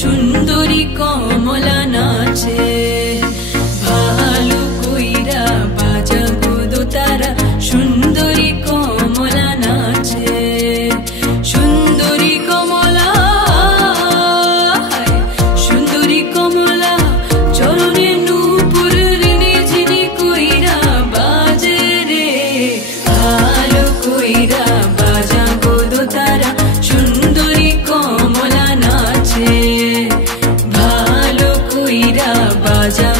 সুন্দরী কমলা নাচে, ভালো কইরা বাজা গো দোতারা, সুন্দরী কমলা নাচে। সুন্দরী কমলা, সুন্দরী কমলা, চরণে নূপুর ঋণী ঝিনি কইরা বাজে রে, ভালো কইরা বাজা গো দোতারা, সুন্দরী কমলা নাচে, ভালো কইরা বাজা।